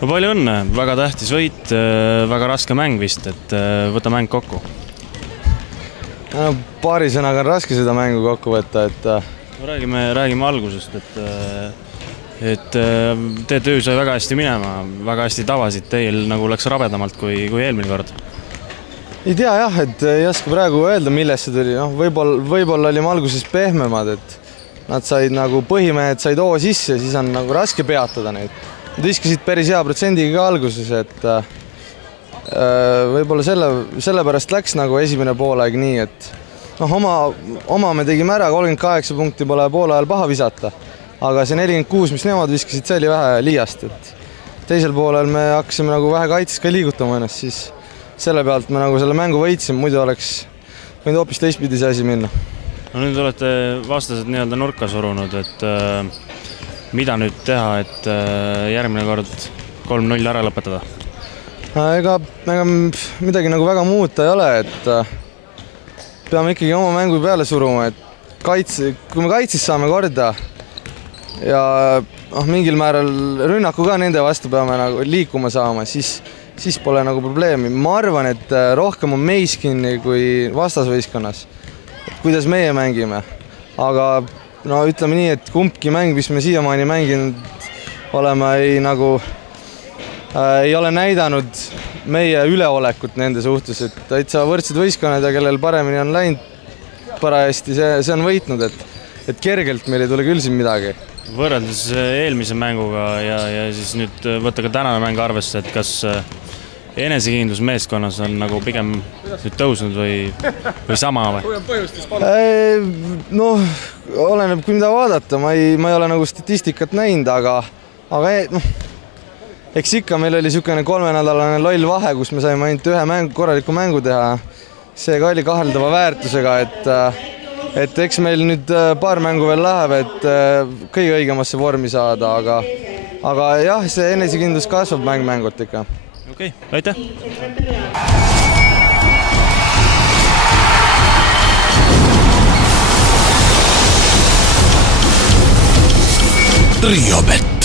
No palju õnne, väga tähtis võit, väga raske mäng vist, et võta mäng kokku. No, paari sõnaga on raske seda mängu kokku võtta, et... Räägime algusest, et teie töö sai väga hästi minema, väga hästi tavasid teil, nagu läks rabedamalt kui eelmine kord. Ei tea jah, et ei oska praegu öelda, millest see tuli. No, võib-olla olime alguses pehmemad, et nad said nagu põhimehed said hoo sisse ja siis on nagu raske peatada neid. Nad viskasid päris hea protsendiga ka alguses, et võib-olla sellepärast läks nagu esimene poolaeg nii, et oma me tegime ära, 38 punkti pole poole ajal paha visata, aga see 46, mis nemad viskasid, see oli vähe liiast, et teisel poolel me hakkasime nagu vähe kaitses ka liigutama ennast, siis selle pealt me nagu selle mängu võitsime, muidu oleks võinud hoopis teistpidi see asi minna. No nüüd olete vastased nii-öelda nurka surunud, et mida nüüd teha, et järgmine kord 3-0 ära lõpetada? Ega midagi nagu väga muuta ei ole, et peame ikkagi oma mängu peale suruma, et kui me kaitses saame korda ja mingil määral rünnaku ka nende vastu peame nagu liikuma saama, siis pole nagu probleemi. Ma arvan, et rohkem on meis kinni kui vastasvõistkonnas, kuidas meie mängime, aga no ütleme nii, et kumbki mäng, mis me siiamaani mänginud oleme, ei ole näidanud meie üleolekut nende suhtes, et täitsa võrdsed võistkonnad ja kellel paremini on läinud parajasti, see on võitnud, et kergelt meil ei tule küll siin midagi. Võrreldes eelmise mänguga ja siis nüüd võtta ka tänane mäng arvesse, et kas enesekindlus meeskonnas on nagu pigem nüüd tõusnud või sama või? Noh, oleneb kui mida vaadata, ma ei ole nagu statistikat näinud, aga eks ikka meil oli niisugune 3-nädalane loll vahe, kus me saime ainult ühe korraliku mängu teha. See ka oli kaheldava väärtusega, et eks meil nüüd paar mängu veel läheb, et kõige õigemasse vormi saada, aga jah, see enesekindlus kasvab mängult ikka. Okei, aitäh! Triobet.